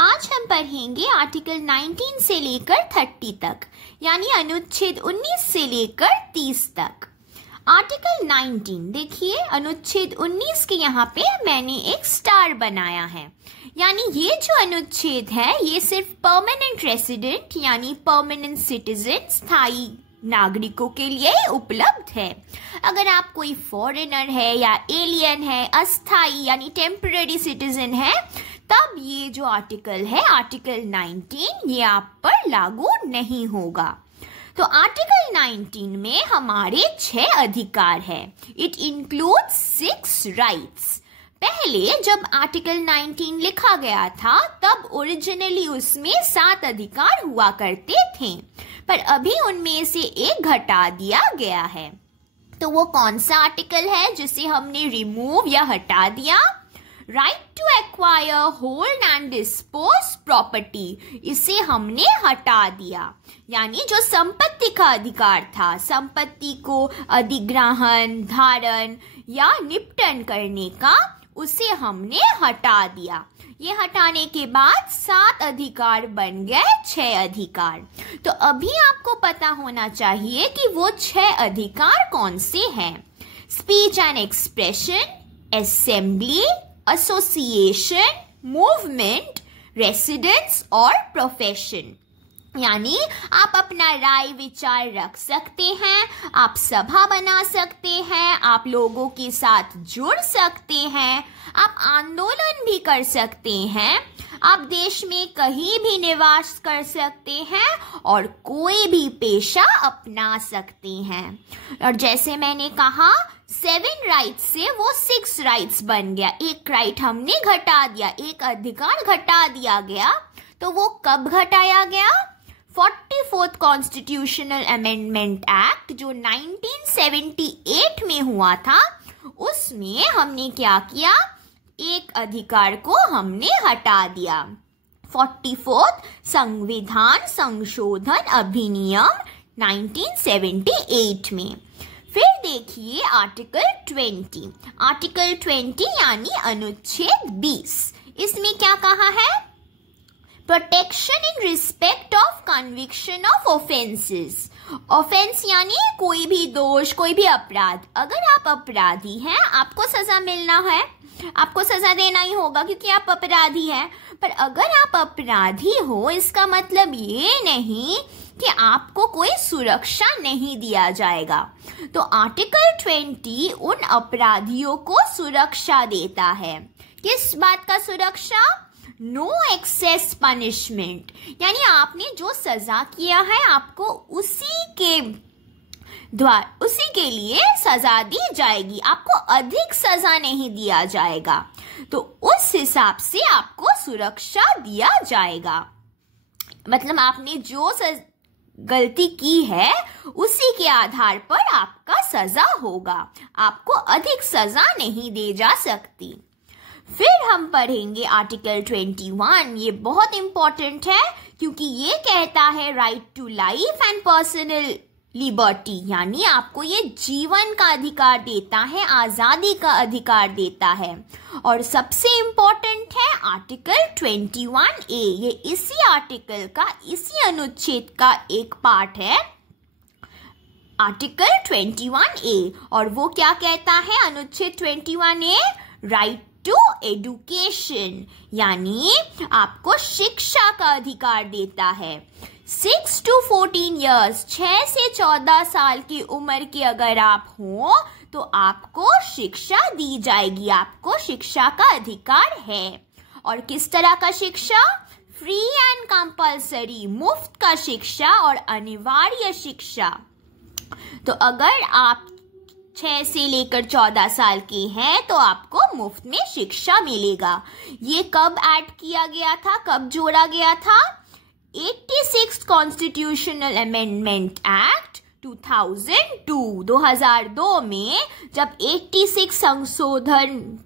आज हम पढ़ेंगे आर्टिकल 19 से लेकर 30 तक, यानी अनुच्छेद 19 से लेकर 30 तक। आर्टिकल 19 देखिए, अनुच्छेद 19 के यहाँ पे मैंने एक स्टार बनाया है, यानी ये जो अनुच्छेद है ये सिर्फ परमानेंट रेसिडेंट यानी परमानेंट सिटीजन, स्थायी नागरिकों के लिए उपलब्ध है। अगर आप कोई फॉरेनर है या एलियन है, अस्थायी यानी टेम्पररी सिटीजन है, तब ये जो आर्टिकल है आर्टिकल 19 ये आप पर लागू नहीं होगा। तो आर्टिकल 19 में हमारे 6 अधिकार है। It includes 6 rights. पहले जब आर्टिकल 19 लिखा गया था तब ओरिजिनली उसमें 7 अधिकार हुआ करते थे, पर अभी उनमें से एक घटा दिया गया है। तो वो कौन सा आर्टिकल है जिसे हमने रिमूव या हटा दिया? Right to acquire, hold and dispose property, इसे हमने हटा दिया। यानी जो संपत्ति का अधिकार था, संपत्ति को अधिग्रहण, धारण या निपटन करने का, उसे हमने हटा दिया। ये हटाने के बाद 7 अधिकार बन गए 6 अधिकार। तो अभी आपको पता होना चाहिए कि वो 6 अधिकार कौन से हैं। Speech and expression, assembly, association, movement, residence और प्रोफेशन। यानी आप अपना राय विचार रख सकते हैं, आप सभा बना सकते हैं, आप लोगों के साथ जुड़ सकते हैं, आप आंदोलन भी कर सकते हैं, आप देश में कहीं भी निवास कर सकते हैं और कोई भी पेशा अपना सकते हैं। और जैसे मैंने कहा 7 राइट्स से वो 6 राइट्स बन गया। एक राइट हमने घटा दिया, एक अधिकार घटा दिया गया। तो वो कब घटाया गया? 44th कॉन्स्टिट्यूशनल अमेंडमेंट एक्ट जो 1978 में हुआ था, उसमें हमने क्या किया? एक अधिकार को हमने हटा दिया। 44th संविधान संशोधन अधिनियम 1978 में। फिर देखिए आर्टिकल 20। आर्टिकल 20 यानी अनुच्छेद 20। इसमें क्या कहा है? Protection in respect of conviction of offences. Offence यानी कोई भी दोष, कोई भी अपराध। अगर आप अपराधी हैं, आपको सजा मिलना है, आपको सजा देना ही होगा क्योंकि आप अपराधी हैं। पर अगर आप अपराधी हो, इसका मतलब ये नहीं कि आपको कोई सुरक्षा नहीं दिया जाएगा। तो आर्टिकल 20 उन अपराधियों को सुरक्षा देता है। किस बात का सुरक्षा? नो एक्सेस पनिशमेंट, यानी आपने जो सजा किया है आपको उसी के लिए सजा दी जाएगी, आपको अधिक सजा नहीं दिया जाएगा। तो उस हिसाब से आपको सुरक्षा दिया जाएगा। मतलब आपने जो गलती की है उसी के आधार पर आपका सजा होगा, आपको अधिक सजा नहीं दी जा सकती। फिर हम पढ़ेंगे आर्टिकल 21। ये बहुत इंपॉर्टेंट है क्योंकि ये कहता है right to life and personal liberty, यानी आपको ये जीवन का अधिकार देता है, आजादी का अधिकार देता है। और सबसे इंपॉर्टेंट है आर्टिकल 21A। ये इसी आर्टिकल का, इसी अनुच्छेद का एक पार्ट है, आर्टिकल 21A। और वो क्या कहता है अनुच्छेद 21A? राइट टू एजुकेशन, यानी आपको शिक्षा का अधिकार देता है। 6 to 14 years, 6 से 14 साल की उम्र के अगर आप हो तो आपको शिक्षा दी जाएगी, आपको शिक्षा का अधिकार है। और किस तरह का शिक्षा? फ्री एंड कंपल्सरी, मुफ्त का शिक्षा और अनिवार्य शिक्षा। तो अगर आप 6 से लेकर 14 साल के हैं तो आपको मुफ्त में शिक्षा मिलेगा। ये कब ऐड किया गया था, कब जोड़ा गया था? 86th कॉन्स्टिट्यूशनल अमेंडमेंट एक्ट 2002 में जब 86 संशोधन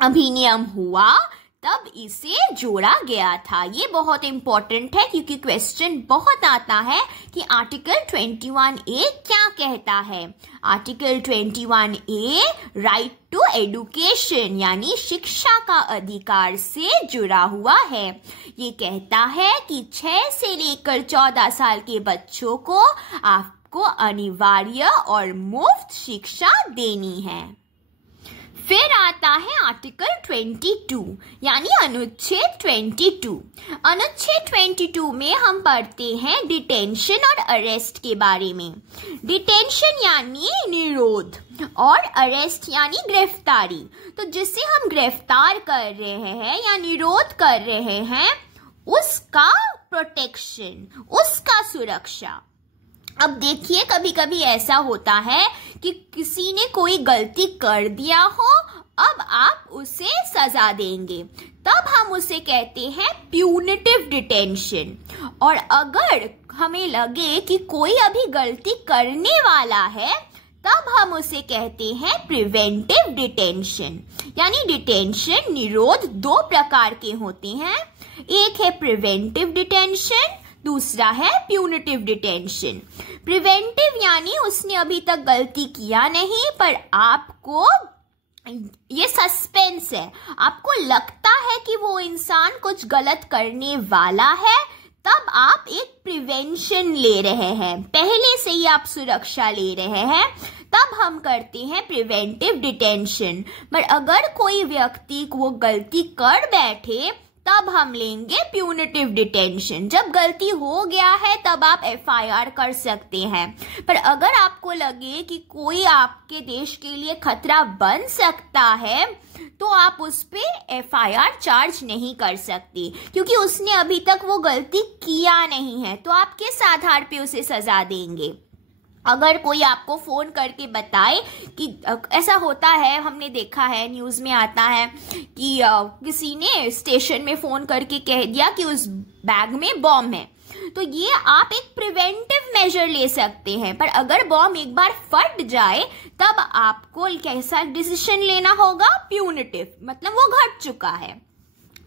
अधिनियम हुआ तब इसे जोड़ा गया था। ये बहुत इंपॉर्टेंट है क्योंकि क्वेश्चन बहुत आता है कि आर्टिकल 21A क्या कहता है। Article 21A right to education यानी शिक्षा का अधिकार से जुड़ा हुआ है। ये कहता है कि 6 से लेकर 14 साल के बच्चों को आपको अनिवार्य और मुफ्त शिक्षा देनी है। फिर आता है आर्टिकल 22 यानी अनुच्छेद 22। अनुच्छेद 22 में हम पढ़ते हैं डिटेंशन और अरेस्ट के बारे में। डिटेंशन यानी निरोध और अरेस्ट यानी गिरफ्तारी। तो जिसे हम गिरफ्तार कर रहे हैं या निरोध कर रहे हैं उसका प्रोटेक्शन, उसका सुरक्षा। अब देखिए कभी कभी ऐसा होता है कि किसी ने कोई गलती कर दिया हो, अब आप उसे सजा देंगे, तब हम उसे कहते हैं प्यूनिटिव डिटेंशन। और अगर हमें लगे कि कोई अभी गलती करने वाला है तब हम उसे कहते हैं प्रिवेंटिव डिटेंशन। यानी डिटेंशन निरोध 2 प्रकार के होते हैं, एक है प्रिवेंटिव डिटेंशन, दूसरा है प्यूनिटिव डिटेंशन। प्रिवेंटिव यानी उसने अभी तक गलती किया नहीं पर आपको ये सस्पेंस है, आपको लगता है कि वो इंसान कुछ गलत करने वाला है, तब आप एक प्रिवेंशन ले रहे हैं, पहले से ही आप सुरक्षा ले रहे हैं, तब हम करते हैं प्रिवेंटिव डिटेंशन। पर अगर कोई व्यक्ति वो गलती कर बैठे तब हम लेंगे प्यूनिटिव डिटेंशन। जब गलती हो गया है तब आप FIR कर सकते हैं, पर अगर आपको लगे कि कोई आपके देश के लिए खतरा बन सकता है तो आप उस पे FIR चार्ज नहीं कर सकते क्योंकि उसने अभी तक वो गलती किया नहीं है, तो आप किस आधार पे उसे सजा देंगे। अगर कोई आपको फोन करके बताए कि ऐसा होता है, हमने देखा है न्यूज़ में आता है कि किसी ने स्टेशन में फोन करके कह दिया कि उस बैग में बॉम्ब है, तो ये आप एक प्रिवेंटिव मेजर ले सकते हैं। पर अगर बॉम्ब एक बार फट जाए तब आपको कैसा डिसीजन लेना होगा, प्यूनिटिव, मतलब वो घट चुका है।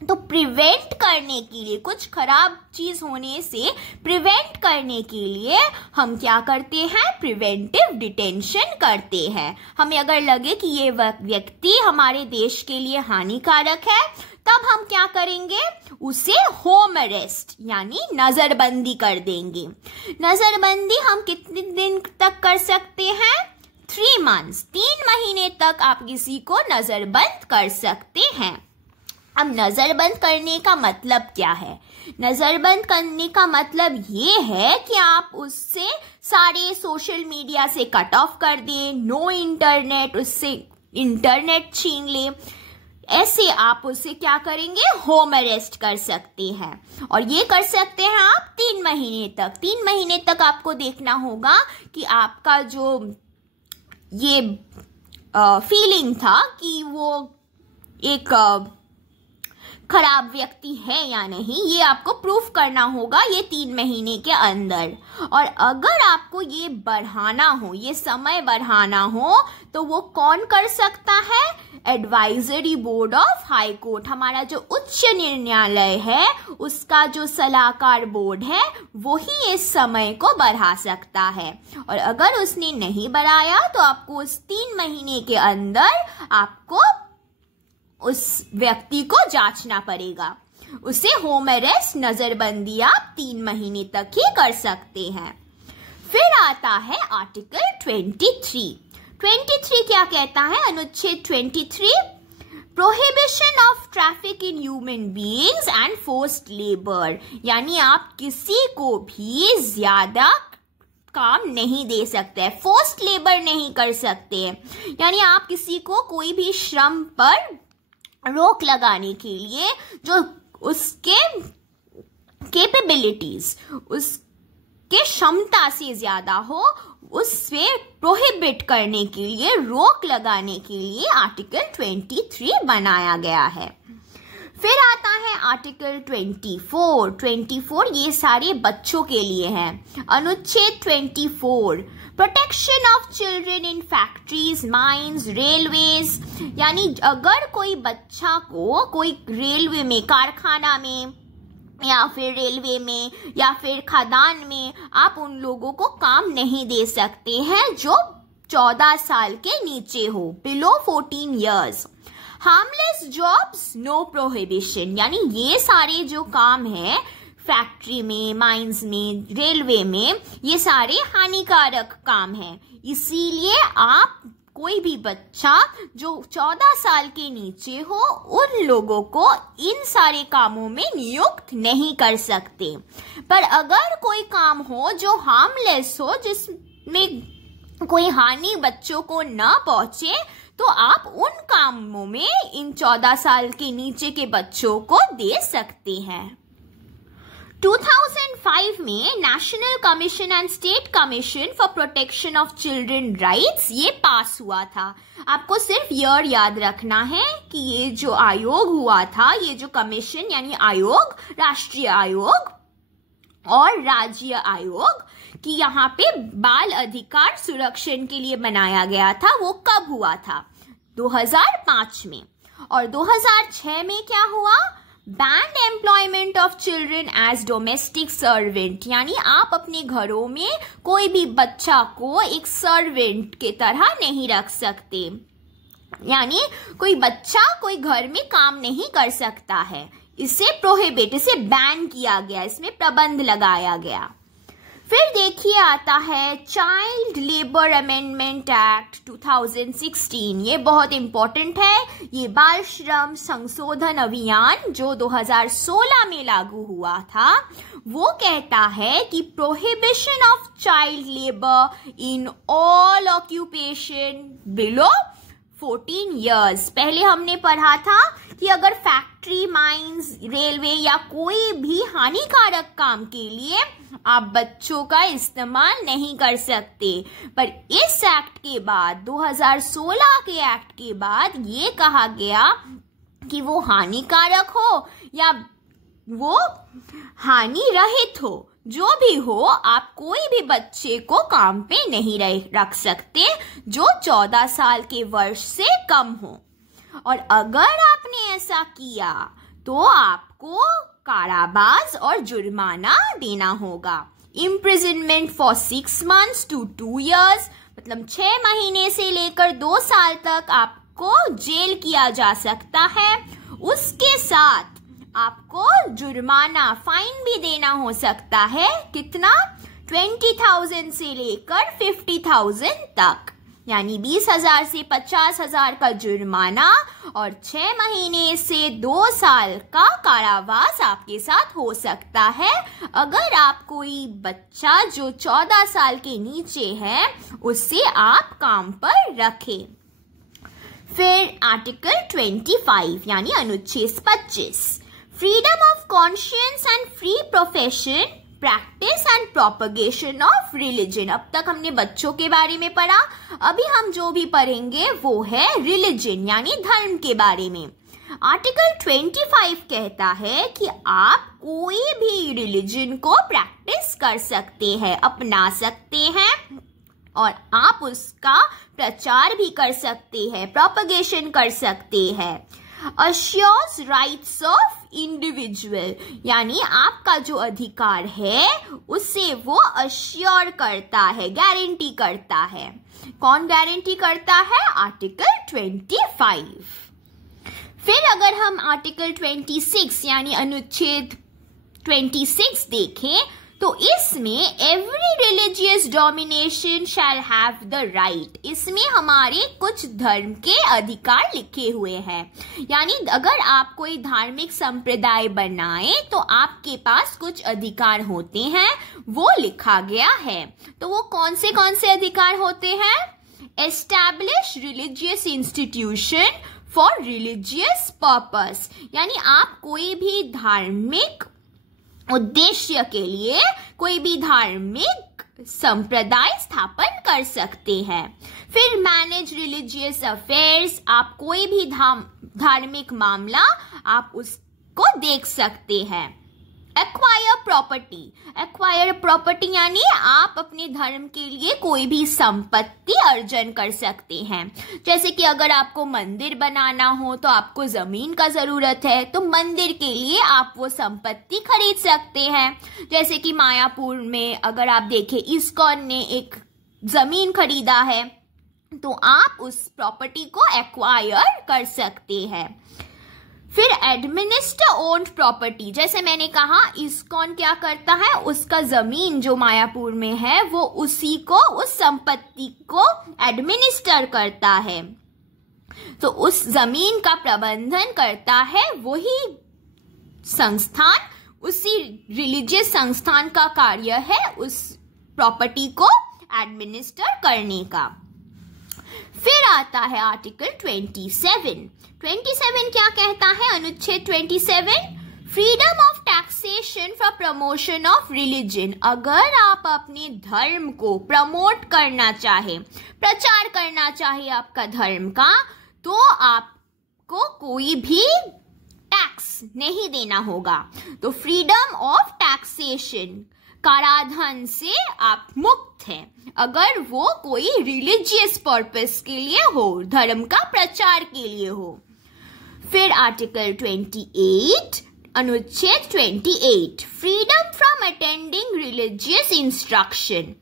तो प्रिवेंट करने के लिए, कुछ खराब चीज होने से प्रिवेंट करने के लिए हम क्या करते हैं, प्रिवेंटिव डिटेंशन करते हैं। हमें अगर लगे कि ये व्यक्ति हमारे देश के लिए हानिकारक है तब हम क्या करेंगे, उसे होम अरेस्ट यानी नजरबंदी कर देंगे। नजरबंदी हम कितने दिन तक कर सकते हैं, 3 months, 3 महीने तक आप किसी को नजरबंद कर सकते हैं। अब नजरबंद करने का मतलब क्या है, नजरबंद करने का मतलब ये है कि आप उससे सारे सोशल मीडिया से कट ऑफ कर दें, नो इंटरनेट, उससे इंटरनेट छीन ले। ऐसे आप उसे क्या करेंगे, होम अरेस्ट कर सकते हैं। और ये कर सकते हैं आप 3 महीने तक। 3 महीने तक आपको देखना होगा कि आपका जो ये फीलिंग था कि वो एक खराब व्यक्ति है या नहीं, ये आपको प्रूफ करना होगा ये 3 महीने के अंदर। और अगर आपको ये बढ़ाना हो, ये समय बढ़ाना हो, तो वो कौन कर सकता है, advisory board of high court, हमारा जो उच्च न्यायालय है उसका जो सलाहकार बोर्ड है वही इस समय को बढ़ा सकता है। और अगर उसने नहीं बढ़ाया तो आपको उस 3 महीने के अंदर आपको उस व्यक्ति को जांचना पड़ेगा, उसे होम अरेस्ट, नजरबंदी आप 3 महीने तक ही कर सकते हैं। फिर आता है आर्टिकल 23। 23 क्या कहता है, अनुच्छेद 23, prohibition of traffic in human beings and forced labour, यानी आप किसी को भी ज्यादा काम नहीं दे सकते, फोर्स्ड लेबर नहीं कर सकते, यानी आप किसी को कोई भी श्रम पर रोक लगाने के लिए जो उसके कैपेबिलिटीज, उसके क्षमता से ज्यादा हो, उससे प्रोहिबिट करने के लिए, रोक लगाने के लिए आर्टिकल 23 बनाया गया है। फिर आता है आर्टिकल 24 ये सारे बच्चों के लिए है। अनुच्छेद 24 protection of children in factories, mines, railways, यानी अगर कोई बच्चा को कोई रेलवे में, कारखाना में या फिर रेलवे में या फिर खदान में, आप उन लोगों को काम नहीं दे सकते हैं जो 14 साल के नीचे हो, below 14 years। Harmless jobs, no prohibition, यानी ये सारे जो काम है फैक्ट्री में, माइंस में, रेलवे में, ये सारे हानिकारक काम हैं। इसीलिए आप कोई भी बच्चा जो 14 साल के नीचे हो, उन लोगों को इन सारे कामों में नियुक्त नहीं कर सकते। पर अगर कोई काम हो जो हार्मलेस हो, जिसमें कोई हानि बच्चों को ना पहुंचे, तो आप उन कामों में इन 14 साल के नीचे के बच्चों को दे सकते हैं। 2005 में national commission and state commission for protection of children rights ये पास हुआ था। आपको सिर्फ ईयर याद रखना है कि ये जो आयोग हुआ था, ये जो कमीशन यानी आयोग, राष्ट्रीय आयोग और राज्य आयोग कि यहाँ पे बाल अधिकार सुरक्षण के लिए बनाया गया था, वो कब हुआ था? 2005 में। और 2006 में क्या हुआ? Banned employment of children as domestic servant, यानी आप अपने घरों में कोई भी बच्चा को एक सर्वेंट के तरह नहीं रख सकते, यानी कोई बच्चा कोई घर में काम नहीं कर सकता है। इसे प्रोहिबिट, इसे बैन किया गया, इसमें प्रतिबंध लगाया गया। फिर देखिए आता है चाइल्ड लेबर अमेंडमेंट एक्ट 2016, ये बहुत इंपॉर्टेंट है। ये बाल श्रम संशोधन अभियान जो 2016 में लागू हुआ था, वो कहता है कि prohibition of child labour in all occupation below 14 years। पहले हमने पढ़ा था कि अगर फैक्ट्री, माइंस, रेलवे या कोई भी हानिकारक काम के लिए आप बच्चों का इस्तेमाल नहीं कर सकते, पर इस एक्ट के बाद 2016 के एक्ट के बाद ये कहा गया कि वो हानिकारक हो या वो हानि रहित हो, जो भी हो, आप कोई भी बच्चे को काम पे नहीं रख सकते जो 14 साल के वर्ष से कम हो। और अगर आपने ऐसा किया तो आपको कारावास और जुर्माना देना होगा। Imprisonment for 6 months to 2 years, मतलब 6 महीने से लेकर 2 साल तक आपको जेल किया जा सकता है। उसके साथ आपको जुर्माना, फाइन भी देना हो सकता है। कितना? 20,000 से लेकर 50,000 तक, यानी 20,000 से 50,000 का जुर्माना और 6 महीने से 2 साल का कारावास आपके साथ हो सकता है, अगर आप कोई बच्चा जो 14 साल के नीचे है उसे आप काम पर रखें। फिर आर्टिकल 25 यानी अनुच्छेद 25, freedom of conscience and free profession, practice and propagation of religion. अब तक हमने बच्चों के बारे में पढ़ा, अभी हम जो भी पढ़ेंगे वो है रिलीजन यानी धर्म के बारे में। आर्टिकल 25 कहता है कि आप कोई भी रिलीजन को प्रैक्टिस कर सकते हैं, अपना सकते हैं और आप उसका प्रचार भी कर सकते हैं, प्रोपगेशन कर सकते हैं। अश्योर्स राइट्स ऑफ इंडिविजुअल, यानी आपका जो अधिकार है उसे वो अश्योर करता है, गारंटी करता है। कौन गारंटी करता है? आर्टिकल 25। फिर अगर हम आर्टिकल 26 यानी अनुच्छेद 26 देखें तो इसमें every religious domination shall have the right, इसमें हमारे कुछ धर्म के अधिकार लिखे हुए हैं। यानी अगर आप कोई धार्मिक संप्रदाय बनाए तो आपके पास कुछ अधिकार होते हैं, वो लिखा गया है। तो वो कौन से अधिकार होते हैं? Establish religious institution for religious purpose, यानी आप कोई भी धार्मिक उद्देश्य के लिए कोई भी धार्मिक संप्रदाय स्थापन कर सकते हैं। फिर मैनेज रिलीजियस अफेयर्स, आप कोई भी धार्मिक मामला आप को देख सकते हैं। एक्वायर प्रॉपर्टी, एक्वायर प्रॉपर्टी यानी आप अपने धर्म के लिए कोई भी संपत्ति अर्जन कर सकते हैं। जैसे कि अगर आपको मंदिर बनाना हो तो आपको जमीन का जरूरत है, तो मंदिर के लिए आप वो संपत्ति खरीद सकते हैं। जैसे कि मायापुर में अगर आप देखें, इस्कॉन ने एक जमीन खरीदा है, तो आप उस प्रॉपर्टी को एक्वायर कर सकते हैं। फिर एडमिनिस्टर ओन्ड प्रॉपर्टी, जैसे मैंने कहा इस्कॉन क्या करता है, उसका जमीन जो मायापुर में है वो उसी को, उस संपत्ति को एडमिनिस्टर करता है, तो उस जमीन का प्रबंधन करता है वही संस्थान, उसी रिलीजियस संस्थान का कार्य है उस प्रॉपर्टी को एडमिनिस्टर करने का। फिर आता है आर्टिकल 27 क्या कहता है, अनुच्छेद 27, freedom of taxation for promotion of religion. अगर आप अपने धर्म को प्रमोट करना चाहे, प्रचार करना चाहे आपका धर्म का, तो आपको कोई भी टैक्स नहीं देना होगा। तो फ्रीडम ऑफ टैक्सेशन, कराधान से आप मुक्त हैं अगर वो कोई रिलीजियस पर्पस के लिए हो, धर्म का प्रचार के लिए हो। फिर आर्टिकल 28, अनुच्छेद 28, freedom from attending religious instruction,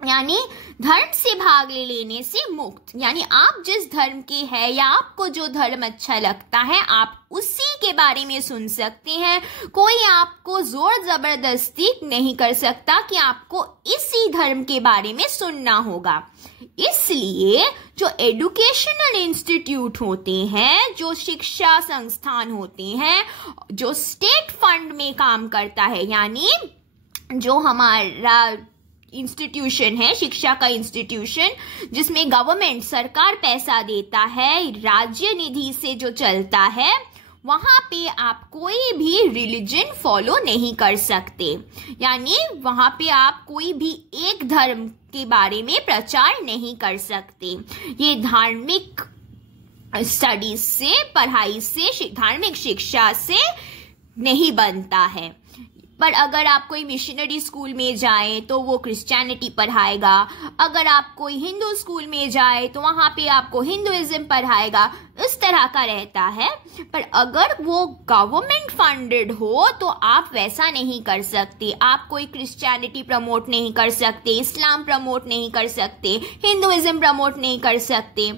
यानी धर्म से भाग लेने से मुक्त। यानी आप जिस धर्म के हैं या आपको जो धर्म अच्छा लगता है आप उसी के बारे में सुन सकते हैं। कोई आपको जोर जबरदस्ती नहीं कर सकता कि आपको इसी धर्म के बारे में सुनना होगा। इसलिए जो एजुकेशनल इंस्टीट्यूट होते हैं, जो शिक्षा संस्थान होते हैं, जो स्टेट फंड में काम करता है, यानी जो हमारा इंस्टीट्यूशन है, शिक्षा का इंस्टीट्यूशन, जिसमें गवर्नमेंट, सरकार पैसा देता है, राज्य निधि से जो चलता है, वहां पे आप कोई भी रिलीजन फॉलो नहीं कर सकते। यानी वहां पे आप कोई भी एक धर्म के बारे में प्रचार नहीं कर सकते। ये धार्मिक स्टडीज से, पढ़ाई से, धार्मिक शिक्षा से नहीं बनता है। पर अगर आप कोई मिशनरी स्कूल में जाए तो वो क्रिश्चियनिटी पढ़ाएगा, अगर आप कोई हिंदू स्कूल में जाए तो वहां पे आपको हिंदुइज्म पढ़ाएगा, इस तरह का रहता है। पर अगर वो गवर्नमेंट फंडेड हो तो आप वैसा नहीं कर सकते। आप कोई क्रिश्चियनिटी प्रमोट नहीं कर सकते, इस्लाम प्रमोट नहीं कर सकते, हिंदुइज्म प्रमोट नहीं कर सकते।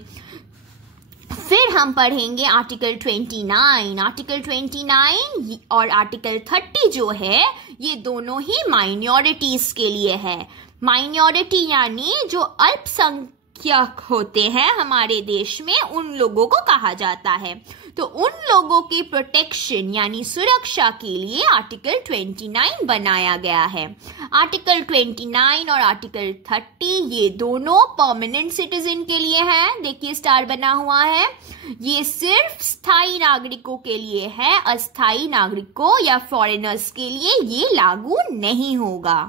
फिर हम पढ़ेंगे आर्टिकल 29। आर्टिकल 29 और आर्टिकल 30 जो है, ये दोनों ही माइनॉरिटीज के लिए है। माइनॉरिटी यानी जो अल्पसंख्यक होते हैं हमारे देश में, उन लोगों को कहा जाता है। तो उन लोगों के प्रोटेक्शन यानी सुरक्षा के लिए आर्टिकल 29 बनाया गया है। आर्टिकल 29 और आर्टिकल 30 ये दोनों परमानेंट सिटीजन के लिए है। देखिए स्टार बना हुआ है, ये सिर्फ स्थायी नागरिकों के लिए है, अस्थायी नागरिकों या फॉरेनर्स के लिए ये लागू नहीं होगा।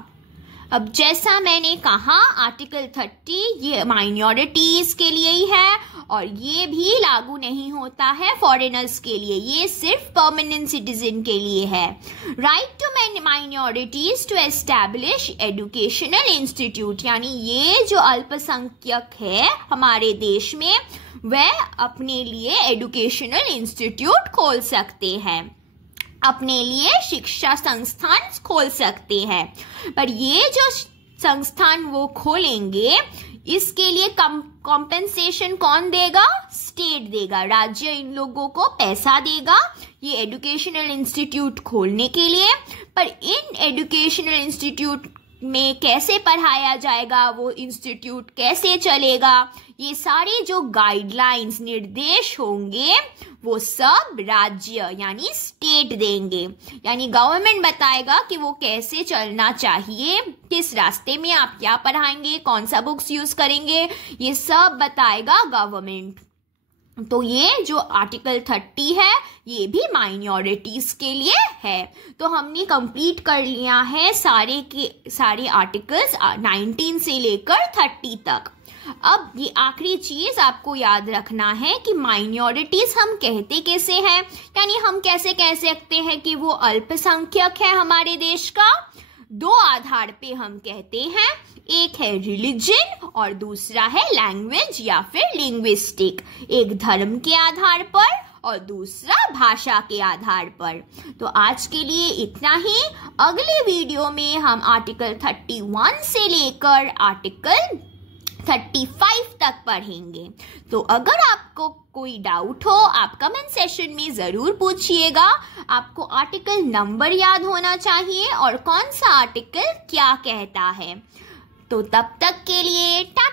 अब जैसा मैंने कहा आर्टिकल 30 ये माइनॉरिटीज के लिए ही है और ये भी लागू नहीं होता है फॉरेनर्स के लिए, ये सिर्फ परमानेंट सिटीजन के लिए है। Right to minorities to establish educational institute, यानी ये जो अल्पसंख्यक है हमारे देश में, वह अपने लिए एजुकेशनल इंस्टीट्यूट खोल सकते हैं, अपने लिए शिक्षा संस्थान खोल सकते हैं। पर ये जो संस्थान वो खोलेंगे, इसके लिए कॉम्पेंसेशन कौन देगा? स्टेट देगा, राज्य इन लोगों को पैसा देगा ये एजुकेशनल इंस्टीट्यूट खोलने के लिए। पर इन एजुकेशनल इंस्टीट्यूट में कैसे पढ़ाया जाएगा, वो इंस्टीट्यूट कैसे चलेगा, ये सारे जो गाइडलाइंस, निर्देश होंगे, वो सब राज्य यानी स्टेट देंगे। यानी गवर्नमेंट बताएगा कि वो कैसे चलना चाहिए, किस रास्ते में आप क्या पढ़ाएंगे, कौन सा बुक्स यूज करेंगे, ये सब बताएगा गवर्नमेंट। तो ये जो आर्टिकल 30 है ये भी माइनॉरिटीज के लिए है। तो हमने कंप्लीट कर लिया है सारे के सारे आर्टिकल्स 19 से लेकर 30 तक। अब ये आखिरी चीज आपको याद रखना है कि माइनॉरिटीज हम कहते कैसे हैं, यानी हम कैसे कह सकते हैं कि वो अल्पसंख्यक है हमारे देश का। दो आधार पे हम कहते हैं, एक है रिलीजन और दूसरा है लैंग्वेज या फिर लिंग्विस्टिक। एक धर्म के आधार पर और दूसरा भाषा के आधार पर। तो आज के लिए इतना ही। अगले वीडियो में हम आर्टिकल 31 से लेकर आर्टिकल 35 तक पढ़ेंगे। तो अगर आपको कोई डाउट हो आप कमेंट सेशन में जरूर पूछिएगा। आपको आर्टिकल नंबर याद होना चाहिए और कौन सा आर्टिकल क्या कहता है। तो तब तक के लिए टाटा।